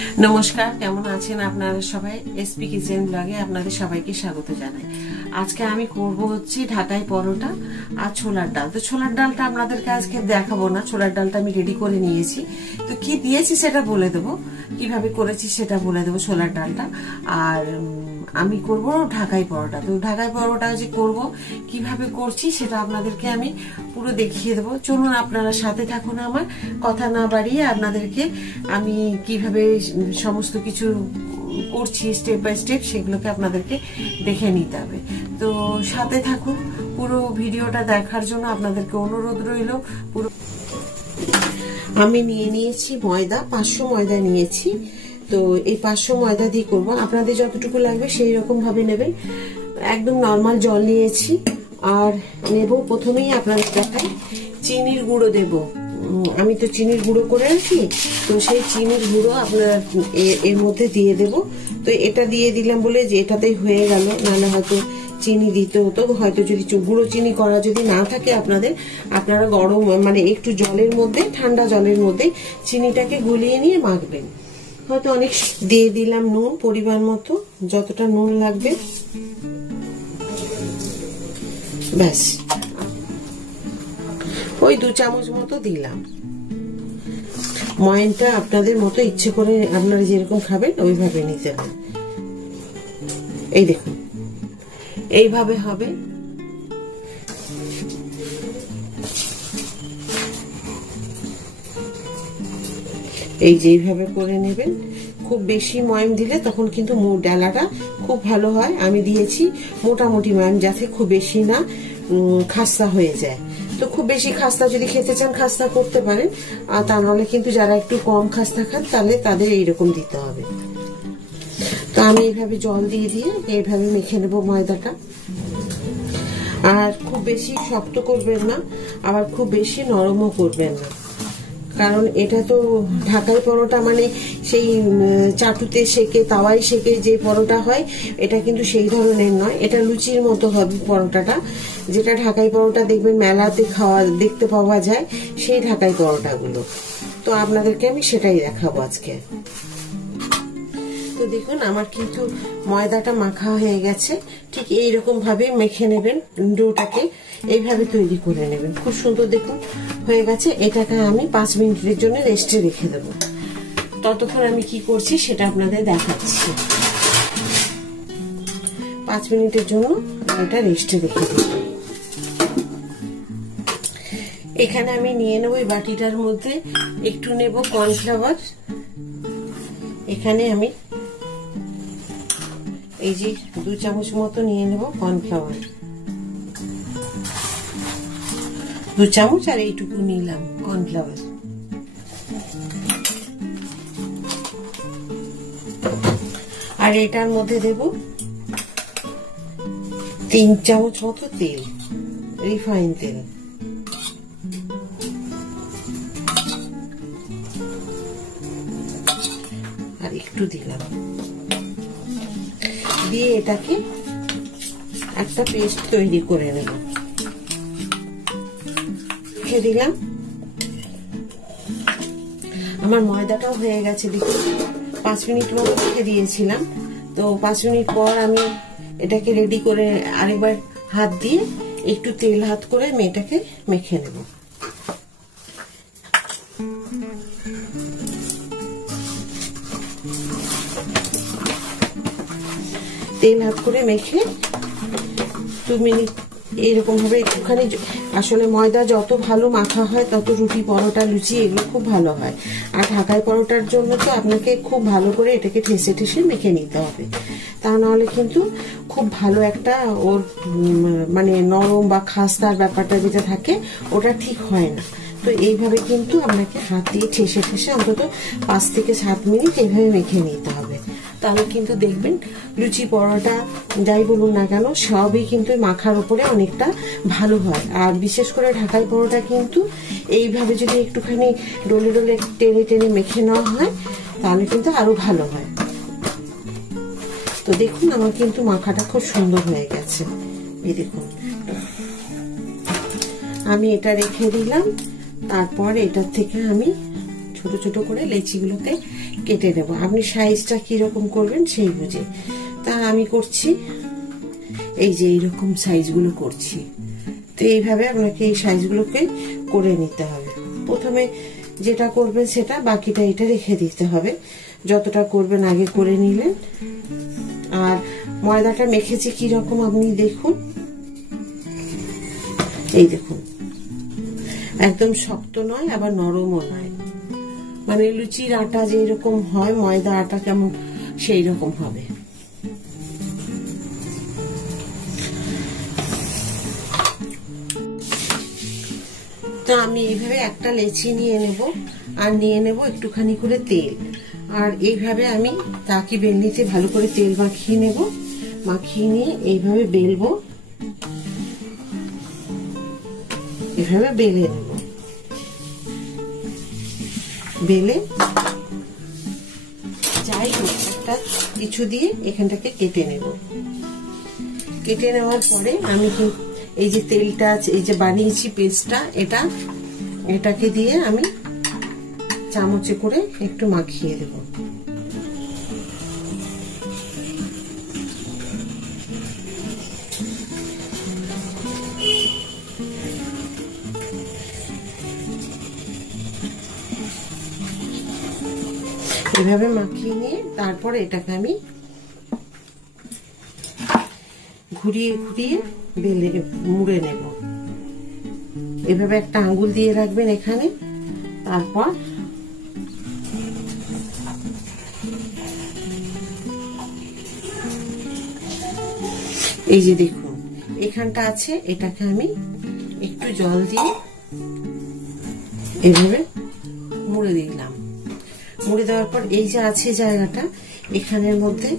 नमस्कार केमन आছেন আপনারা সবাই এসপি কিচেন ব্লগে আপনাদের সবাইকে স্বাগত জানাই। আজকে আমি করব হচ্ছে ঢাকাই পরোটা আর ছোলার ডাল। তো ছোলার ডালটা আপনাদেরকে আজকে দেখাবো না, ছোলার ডালটা আমি রেডি করে নিয়েছি। তো কি দিয়েছি সেটা বলে দেব, কিভাবে করেছি সেটা বলে দেব ছোলার ডালটা। আর আমি করব ঢাকাই পরোটা। তো ঢাকাই পরোটা যে করব কিভাবে করছি সেটা আপনাদেরকে আমি পুরো দেখিয়ে দেব। চলুন আপনারা সাথে থাকুন, আমার কথা না বাড়িয়ে আপনাদেরকে আমি কিভাবে সমস্ত কিছু করছি স্টেপ বাই স্টেপ সেগুলোকে আপনাদেরকে দেখে নিতে হবে। তো সাথে থাকুন, পুরো ভিডিওটা দেখার জন্য আপনাদেরকে অনুরোধ রইল। পুরো আমি নিয়েছি ময়দা, 500 ময়দা নিয়েছি। তো এই 500 ময়দা দিয়ে করবো, আপনাদের যতটুকু লাগবে সেই রকম ভাবে নেবেন। একদম নর্মাল জল নিয়েছি। আর নেব প্রথমেই আপনাদের দেখাই চিনির গুঁড়ো দেব। আমি তো চিনির গুঁড়ো করে রাখি, তো সেই চিনির গুঁড়ো আপনার এর মধ্যে দিয়ে দেব। তো এটা দিয়ে দিলাম বলে যে এটাতেই হয়ে গেল, নাহলে হয়তো চিনি দিতে হতো। হয়তো যদি গুঁড়ো চিনি করা যদি না থাকে আপনারা গরম মানে একটু জলের মধ্যে, ঠান্ডা জলের মধ্যে চিনিটাকে গুলিয়ে নিয়ে মাখবেন। হয়তো অনেক দিয়ে দিলাম নুন, পরিমাণ মতো যতটা নুন লাগবে, ব্যাস ওই 2 চামচ মতো দিলাম। ময়নটা আপনাদের মতো ইচ্ছে করে আপনারা যেরকম খাবেন ওইভাবে নিতে হবে। এই দেখুন এইভাবে হবে। এই যে এইভাবে করে নেবেন। খুব বেশি ময়ম দিলে তখন কিন্তু ডালাটা খুব ভালো হয়। আমি দিয়েছি মোটামুটি ময়ম, যাতে খুব বেশি না খাস্তা হয়ে যায়। তো খুব বেশি খাস্তা যদি খেতে চান খাস্তা করতে পারেন, আর তা নাহলে কিন্তু যারা একটু কম খাস্তা খান তাহলে তাদের এইরকম দিতে হবে। তো আমি এইভাবে জল দিয়ে এইভাবে মেখে নেব ময়দাটা। আর খুব বেশি শক্ত করবেন না, আবার খুব বেশি নরমও করবেন না, কারণ এটা তো ঢাকাই পরোটা মানে সেই চাটুতে সেকে তাওয়ায় সেকে যে পরোটা হয়, এটা কিন্তু সেই ধরনের নয়। এটা লুচির মতো হবে পরোটাটা, যেটা ঢাকাই পরোটা দেখবেন মেলাতে দেখতে পাওয়া যায়, সেই ঢাকাই পরোটাগুলো। তো আপনাদেরকে আমি সেটাই দেখাবো আজকে। তো দেখুন আমার কিন্তু ময়দাটা মাখা হয়ে গেছে। ঠিক এইরকম ভাবে মেখে নেবেন, ডোটাকে এইভাবে তৈরি করে নেবেন। খুব সুন্দর দেখুন হয়ে গেছে। এটাকে আমি 5 মিনিটের জন্য রেস্টে রেখে দেব। ততক্ষণ আমি কি করছি সেটা আপনাদের দেখাচ্ছি। 5 মিনিটের জন্য এটা রেস্টে রেখে দেব। এখানে আমি নিয়ে নেব এই বাটিটার মধ্যে একটু নেব কর্নফ্লাওয়ার। এখানে আমি এই যে 2 চামচ মতো নিয়ে নেব কর্নফ্লাওয়ার, 2 চামচ আর এইটুকু নিলাম কর্নফ্লাওয়ার। আর এটার মধ্যে দেব 3 চামচ মতো তেল, রিফাইন তেল। আর একটু দিলাম, দিয়ে এটাকে একটা পেস্ট তৈরি করে নেব। রেখে দিলাম। আমার ময়দাটাও হয়ে গেছে দেখুন, 5 মিনিট মতো রেখে দিয়েছিলাম। তো 5 মিনিট পর আমি এটাকে রেডি করে আরেকবার হাত দিয়ে একটু তেল হাত করে এটাকে মেখে নেব। তেল হাত করে মেখে 2 মিনিট এরকম ভাবে একটুখানি। আসলে ময়দা যত ভালো মাখা হয় তত রুটি, পরোটা, লুচি এগুলো খুব ভালো হয়। আর ঢাকাই পরোটার জন্য তো আপনাকে খুব ভালো করে এটাকে ঠেসে ঠেসে মেখে নিতে হবে, তা নাহলে কিন্তু খুব ভালো একটা ওর মানে নরম বা খাস্তার ব্যাপারটা যেটা থাকে ওটা ঠিক হয় না। তো এইভাবে কিন্তু আপনাকে হাত দিয়ে ঠেসে ঠেসে অন্তত 5 থেকে 7 মিনিট এইভাবে মেখে নিতে হবে। তাহলে কিন্তু দেখবেন লুচি, পরোটা যাই বলুন না কেন সবই কিন্তু মাখার উপরে অনেকটা ভালো হয়। আর বিশেষ করে ঢাকাই পরোটা কিন্তু এইভাবে যদি একটুখানি ডলে ডলে টেনে টেনে মেখে নেওয়া হয় তাহলে কিন্তু আরো ভালো হয়। তো দেখুন আমার কিন্তু মাখাটা খুব সুন্দর হয়ে গেছে। এই দেখুন আমি এটা রেখে দিলাম। তারপর এটার থেকে আমি ছোট ছোট করে লেচিগুলোকে কেটে নেব। আপনি সাইজটা কিরকম করবেন সেই বুঝে। তা আমি করছি এই যে এইরকম সাইজগুলো করছি। তো এইভাবে আপনাকে এই সাইজগুলোকে করে নিতে হবে। প্রথমে যেটা করবেন সেটা, বাকিটা এটা রেখে দিতে হবে। যতটা করবেন আগে করে নিলেন। আর ময়দাটা মেখেছি কিরকম আপনি দেখুন, এই দেখুন, একদম শক্ত নয় আবার নরমও নয়, মানে লুচির আটা যেরকম হয় ময়দা আটা কেমন সেই রকম হবে। তো আমি এইভাবে একটা লেচি নিয়ে নেব, আর নিয়ে নেব একটুখানি করে তেল। আর এইভাবে আমি তাকি বেলনিতে ভালো করে তেল মাখিয়ে নেব। মাখিয়ে নিয়ে এইভাবে বেলবো, এভাবে বেলে নেব। বেলে যাই হোক একটা কিছু দিয়ে এখানটাকে কেটে নেব। কেটে নেওয়ার পরে আমি এই যে তেলটা আছে, এই যে বানিয়েছি পেস্টটা, এটাকে দিয়ে আমি চামচে করে একটু মাখিয়ে দেব। এভাবে মাখিয়ে নিয়ে তারপরে এটাকে আমি ঘুরিয়ে ঘুরিয়ে বেলে মুড়ে নেব। এভাবে একটা আঙ্গুল দিয়ে রাখবেন এখানে। তারপর এই যে দেখুন এখানটা আছে, এটাকে আমি একটু জল দিয়ে এভাবে মুড়ে দিলাম। মুড়ে দেওয়ার পর এই যে আছে জায়গাটা, এখানের মধ্যে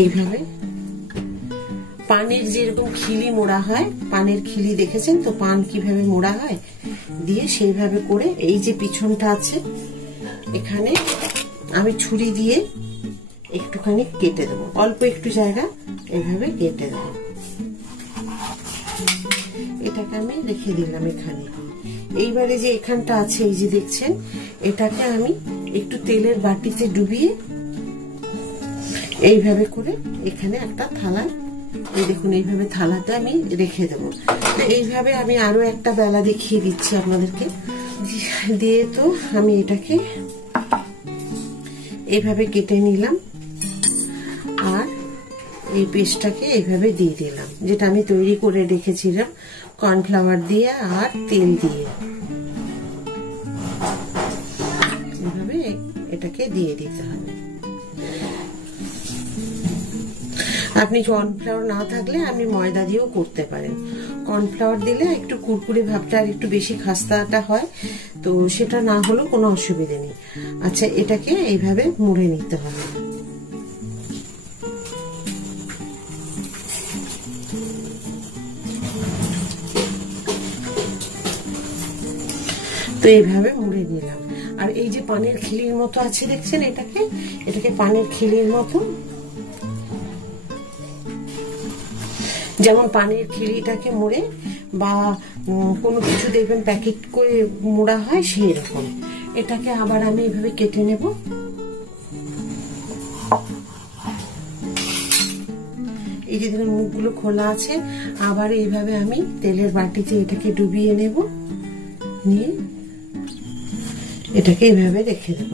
এইভাবে পানের যেরকম খিলি মোড়া হয়, পানের খিলি দেখেছেন তো, পান কিভাবে মোড়া হয়, দিয়ে সেইভাবে করে এই যে পিছনটা আছে এখানে আমি ছুরি দিয়ে একটুখানি কেটে দেবো। অল্প একটু জায়গা এভাবে কেটে দেবো। এটাকে আমি রেখে দিলাম এখানে। এইবারে যে এখানটা আছে এই যে দেখছেন, এটাকে আমি একটু তেলের বাটিতে ডুবিয়ে এইভাবে করে এখানে একটা থালায়, এই দেখুন এইভাবে থালাতে আমি রেখে দেব। তো এইভাবে আমি আরো একটা বেলা দেখিয়ে দিচ্ছি আপনাদেরকে। দিয়ে তো আমি এটাকে এইভাবে কেটে নিলাম, আর এই পেস্টটাকে এইভাবে দিয়ে দিলাম, যেটা আমি তৈরি করে রেখেছিলাম কর্নফ্লাওয়ার দিয়ে আর তেল দিয়ে। এইভাবে এটাকে দিয়ে দিতে হবে। আপনি কর্নফ্লাওয়ার না থাকলে আপনি ময়দা দিয়েও করতে পারেন। কর্নফ্লাওয়ার দিলে একটু কুরকুরে ভাবটা আর একটু বেশি খাস্তাটা হয়, তো সেটা না হলেও কোনো অসুবিধে নেই। আচ্ছা, এটাকে এইভাবে মুড়ে নিতে হবে। তো এইভাবে মুড়ে নিলাম। আর এই যে পানের খিলির মতো আছে দেখছেন, এটাকে পানের খিলির মতো, যেমন পানের খিলিটাকে মুড়ে বা কোনো কিছু দেখবেন প্যাকেট করে মোড়া হয় সেই রকম। এটাকে আবার আমি এইভাবে কেটে নেব। এই যে দেখুন মুখগুলো খোলা আছে। আবার এইভাবে আমি তেলের বাটিতে এটাকে ডুবিয়ে নেব, নিয়ে এটাকে এইভাবে রেখে দেব।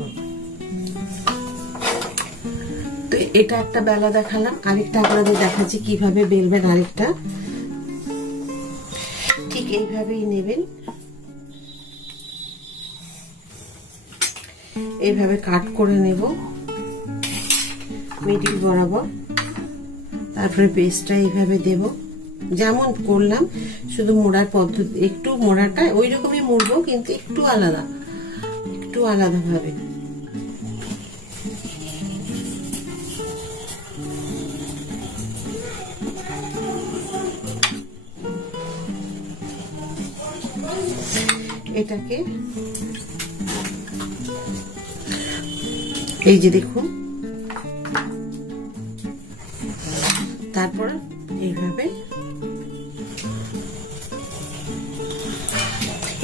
তো এটা একটা বেলা দেখালাম, আরেকটা আপনাদের দেখাচ্ছি কিভাবে বেলবেন। আরেকটা ঠিক এইভাবেই নেবেন, এইভাবে কাট করে নেব মিডিল বরাবর। তারপরে পেস্টটা এইভাবে দেব যেমন করলাম, শুধু মোড়ার পদ্ধতি একটু, মোড়াটা ওই রকমই মুড়বো কিন্তু একটু আলাদা ভাবে। এটাকে এই যে দেখুন, তারপর এইভাবে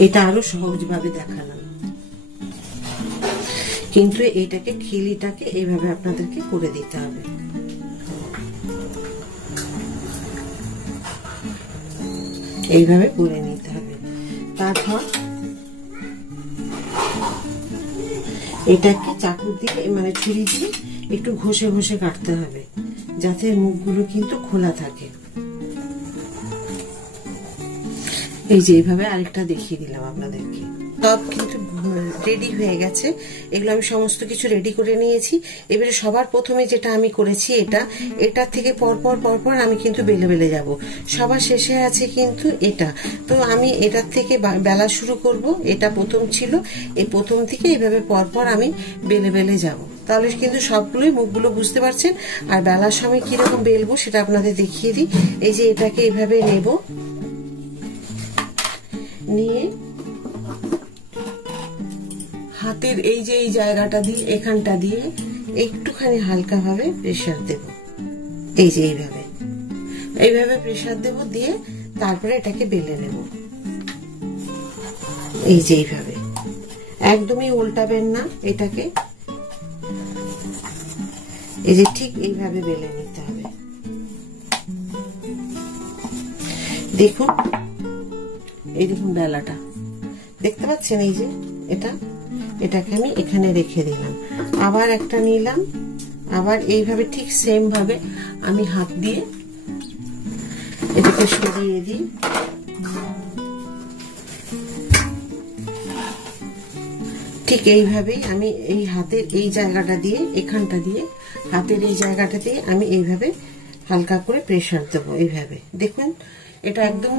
এটা আরো সহজভাবে দেখালাম। কিন্তু এইটাকে খিলিটাকে এইভাবে আপনাদেরকে করে দিতে হবে। এইভাবে করে নিতে হবে। তারপর এটাকে চাকু দিয়ে মানে ছুরি দিয়ে একটু ঘষে ঘষে কাটতে হবে, যাতে মুখগুলো কিন্তু খোলা থাকে। এই যে এইভাবে আরেকটা দেখিয়ে দিলাম আপনাদেরকে। সব কিন্তু রেডি হয়ে গেছে। এগুলো আমি সমস্ত কিছু রেডি করে নিয়েছি। এবারে সবার প্রথমে যেটা আমি করেছি এটার থেকে পরপর পরপর আমি কিন্তু বেলে বেলে যাব। সবার শেষে আছে কিন্তু এটা। তো আমি এটার থেকে বেলা শুরু করব। এটা প্রথম ছিল, এই প্রথম থেকে এইভাবে পরপর আমি বেলে বেলে যাব। তাহলে কিন্তু সবগুলোই মুখগুলো বুঝতে পারছেন। আর বেলার সময় কিরকম বেলবো সেটা আপনাদের দেখিয়ে দিই। এই যে এটাকে এইভাবে নেব, নিয়ে হাতের এই যে এই জায়গাটা দিয়ে এখানটা দিয়ে একটুখানি হালকা ভাবে প্রেসার দেব। এই যে এইভাবে প্রেসার দেব, দিয়ে তারপরে এটাকে বেলে নেব। এই যে এইভাবে একদমই উল্টাবেন না এটাকে। এই যে ঠিক এইভাবে বেলে নিতে হবে। দেখুন, এই দেখুন বেলাটা দেখতে পাচ্ছেন। এই যে এটাকে আমি এখানে রেখে দিলাম। আবার একটা নিলাম, আবার এইভাবে ঠিক সেম ভাবে আমি হাত দিয়ে এটাকে সরিয়ে দিই। ঠিক এইভাবেই আমি এই হাতের এই জায়গাটা দিয়ে এখানটা দিয়ে হাতের এই জায়গাটা দিয়ে আমি এইভাবে হালকা করে প্রেসার দেবো। এইভাবে দেখুন এটা একদম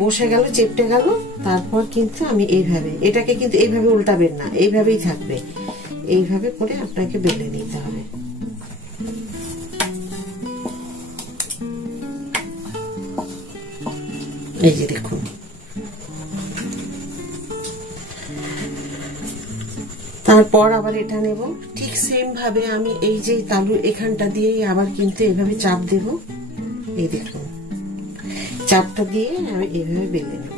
বসে গেল, চেপটে গেল। তারপর কিন্তু আমি এইভাবে এটাকে কিন্তু এইভাবে উল্টাবেন না, এইভাবেই থাকবে। এইভাবে করে আপনাকে বেলে নিতে হবে। এই যে দেখুন, তারপর আবার এটা নেব। ঠিক সেম ভাবে আমি এই যে তালুর এখানটা দিয়ে আবার কিন্তু এইভাবে চাপ দেব। এই দেখুন, চাপটা দিয়ে আমি এইভাবে বেলে নেব।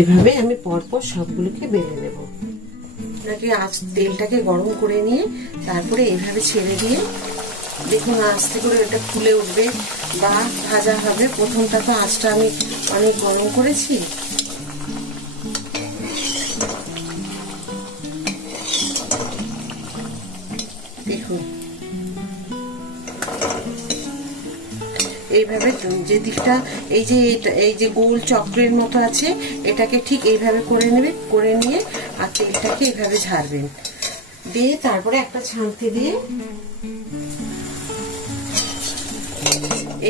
এভাবে আমি পরপর সবগুলোকে বেলে নেব। তেলটাকে গরম করে নিয়ে তারপরে এইভাবে ছেড়ে দিয়ে দেখুন আস্তে করে এটা ফুলে উঠবে বা ভাজা হবে। প্রথমটা তো আঁচটা আমি অনেক গরম করেছি। দেখুন এইভাবে যে দিকটা এই যে গোল চক্রের মতো আছে এটাকে ঠিক এইভাবে করে নেবে, করে নিয়ে আর তেলটাকে এইভাবে ঝাড়বেন, দিয়ে তারপরে একটা ছাঁকনি দিয়ে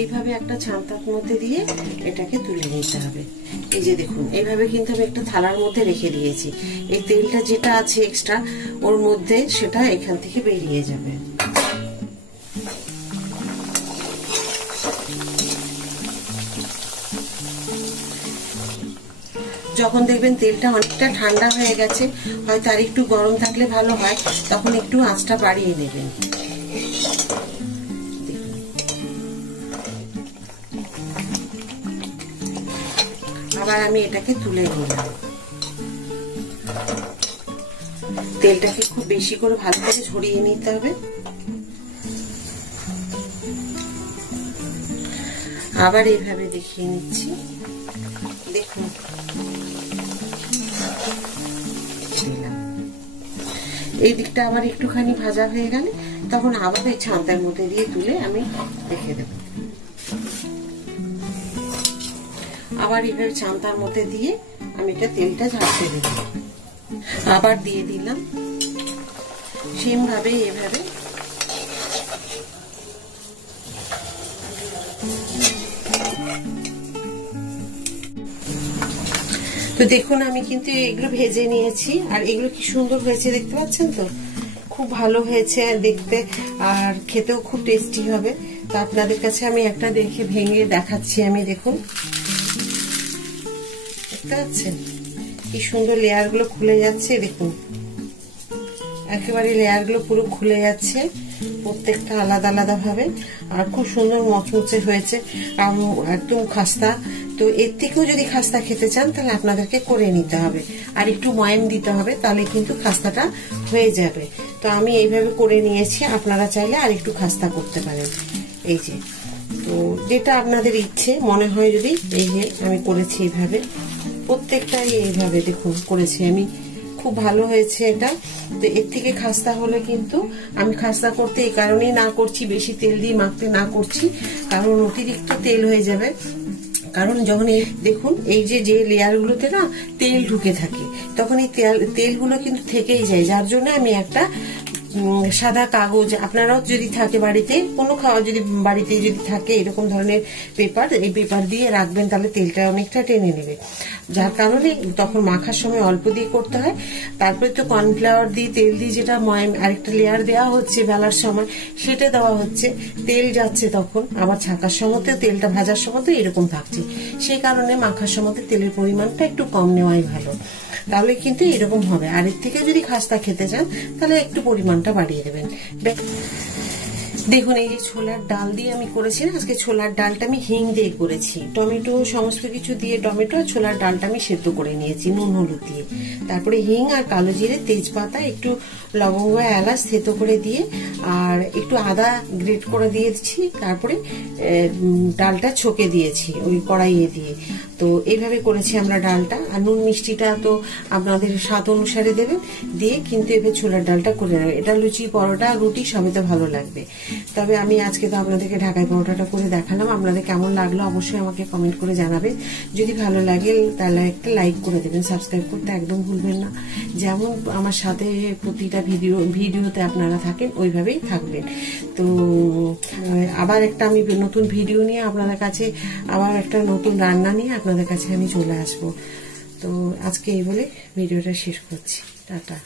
এইভাবে একটা ছাঁকটার মধ্যে দিয়ে এটাকে তুলে নিতে হবে। এই যে দেখুন এইভাবে কিন্তু আমি একটা থালার মধ্যে রেখে দিয়েছি। এই তেলটা যেটা আছে এক্সট্রা ওর মধ্যে সেটা এখান থেকে বেরিয়ে যাবে। যখন দেখবেন তেলটা অনেকটা ঠান্ডা হয়ে গেছে, হয়তো আর একটু গরম থাকলে ভালো হয়, তখন একটু আঁচটা বাড়িয়ে নেবেন। আবার আমি এটাকে তুলে নিলাম। তেলটাকে খুব বেশি করে ভালো করে ছড়িয়ে নিতে হবে। আবার এইভাবে দেখিয়ে নিচ্ছি। দেখুন এই দিকটা আবার একটুখানি ভাজা হয়ে গেলে তখন আবার এই ছাঁতার মধ্যে দিয়ে তুলে আমি রেখে দেব। আবার এইভাবে ছাঁতার মধ্যে দিয়ে আমি এটা তেলটা ঝাড়তে দেব। আবার দিয়ে দিলাম সেম ভাবে এভাবে। তো দেখুন আমি কিন্তু এগুলো ভেজে নিয়েছি, আর এগুলো কি সুন্দর হয়েছে দেখতে পাচ্ছেন তো, খুব ভালো হয়েছে দেখতে, আর খেতেও খুব টেস্টি হবে। তো আপনাদের কাছে আমি একটা দেখে ভেঙে দেখাচ্ছি। আমি দেখুন দেখতে পাচ্ছেন কি সুন্দর লেয়ার গুলো খুলে যাচ্ছে। দেখুন একেবারে লেয়ার গুলো পুরো খুলে যাচ্ছে। প্রত্যেকটা আলাদা আলাদা ভাবে, আর খুব সুন্দর মচমচে হয়েছে, একদম খাস্তা। তো এর থেকেও যদি খাস্তা খেতে চান তাহলে আপনাদেরকে করে নিতে হবে, আর একটু ময়াম দিতে হবে, তাহলে কিন্তু খাস্তাটা হয়ে যাবে। তো আমি এইভাবে করে নিয়েছি, আপনারা চাইলে আর একটু খাস্তা করতে পারেন। এই যে, তো যেটা আপনাদের ইচ্ছে মনে হয়, যদি এই যে আমি করেছি এইভাবে, প্রত্যেকটাই এইভাবে দেখুন করেছি আমি, খুব ভালো হয়েছে এটা। তো এর থেকে খাস্তা হলে কিন্তু আমি খাস্তা করতে এই কারণেই না করছি, বেশি তেল দিয়ে মাখতে না করছি, কারণ অতিরিক্ত তেল হয়ে যাবে। কারণ যখন এই দেখুন এই যে লেয়ারগুলোতে না তেল ঢুকে থাকে, তখন এই তেলগুলো কিন্তু থেকেই যায়, যার জন্য আমি একটা সাদা কাগজ, আপনারাও যদি থাকে বাড়িতে, কোনো খাওয়া যদি বাড়িতে যদি থাকে এরকম ধরনের পেপার, এই পেপার দিয়ে রাখবেন, তাহলে তেলটা অনেকটা টেনে নেবে। যার কারণে তখন মাখার সময় অল্প দিয়ে করতে হয়। তারপরে তো কর্নফ্লাওয়ার দিয়ে তেল দিয়ে যেটা ময়াম আরেকটা লেয়ার দেওয়া হচ্ছে বেলার সময়, সেটা দেওয়া হচ্ছে, তেল যাচ্ছে তখন, আবার ছাকার সময় তেলটা ভাজার সময় তো এরকম থাকছে, সেই কারণে মাখার সময় তেলের পরিমাণটা একটু কম নেওয়াই ভালো, তাহলে কিন্তু এরকম হবে। আর এর থেকে যদি খাস্তা খেতে চান তাহলে একটু পরিমাণটা বাড়িয়ে দেবেন। দেখুন এই যে ছোলার ডাল দিয়ে আমি করেছি না, আজকে ছোলার ডালটা আমি হিং দিয়ে করেছি, টমেটো সমস্ত কিছু দিয়ে, টমেটো আর ছোলার ডালটা আমি সেদ্ধ করে নিয়েছি নুন হলুদ দিয়ে, তারপরে হিং আর কালো জিরে, তেজপাতা, একটু লবঙ্গ, এলাচ থেতো করে দিয়ে, আর একটু আদা গ্রেট করে দিয়েছি, তারপরে ডালটা ছকে দিয়েছি ওই কড়াইয়ে দিয়ে। তো এইভাবে করেছি আমরা ডালটা। আর নুন মিষ্টিটা তো আপনাদের স্বাদ অনুসারে দেবেন, দিয়ে কিন্তু এবার ছোলার ডালটা করে নেবেন। এটা লুচি, পরোটা, রুটি সবেতে ভালো লাগবে। তবে আমি আজকে তো আপনাদেরকে ঢাকাই পরোটাটা করে দেখালাম, আপনাদের কেমন লাগলো অবশ্যই আমাকে কমেন্ট করে জানাবেন। যদি ভালো লাগে তাহলে একটা লাইক করে দেবেন, সাবস্ক্রাইব করতে একদম ভুলবেন না। যেমন আমার সাথে প্রতিটা ভিডিওতে আপনারা থাকেন ওইভাবেই থাকবেন। তো আবার একটা আমি নতুন ভিডিও নিয়ে আপনাদের কাছে, আবার একটা নতুন রান্না নিয়ে আপনাদের কাছে আমি চলে আসব। তো আজকে এই বলে ভিডিওটা শেষ করছি, টাটা।